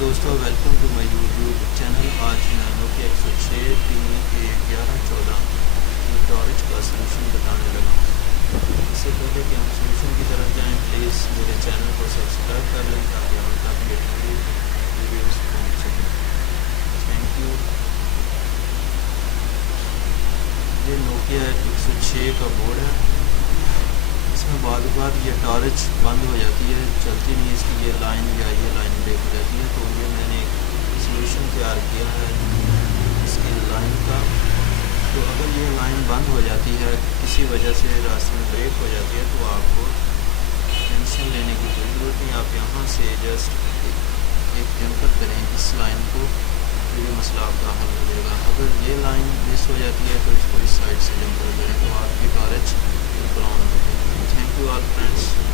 دوستو، welcome to my YouTube channel. آج میں نوکیا 106 T1114 کی ٹارچ کا سلوشن بتانے لگا ہوں۔ اس سے پہلے کہ ہم سلوشن کی طرف جائیں، پلیز میرے چینل کو سبسکرائب کر لیں تاکہ ہم تک یہ ویڈیوز پہنچ سکیں۔ Thank you. یہ نوکیا 106 کا بورڈ ہے۔ اس میں بعض اوقات یہ ٹارچ بند ہو جاتی ہے، چلتی نہیں، اس کی یہ لائن بریک ہو جاتی ہے۔ تو یہ میں نے ایک سلوشن تیار کیا ہے اس کی لائن کا۔ تو اگر یہ لائن بند ہو جاتی ہے، کسی وجہ سے راستے میں بریک ہو جاتی ہے، تو آپ کو ٹینشن لینے کی کوئی ضرورت نہیں۔ آپ یہاں سے جسٹ ایک جمپر کریں اس لائن کو، تو یہ مسئلہ آپ کا حل ہو جائے گا۔ اگر یہ لائن مس ہو جاتی ہے تو اس کو اس سائڈ سے جمپر کریں، تو آپ کی ٹارچ بالکل آن ہو جائے گی۔ Thank you all friends.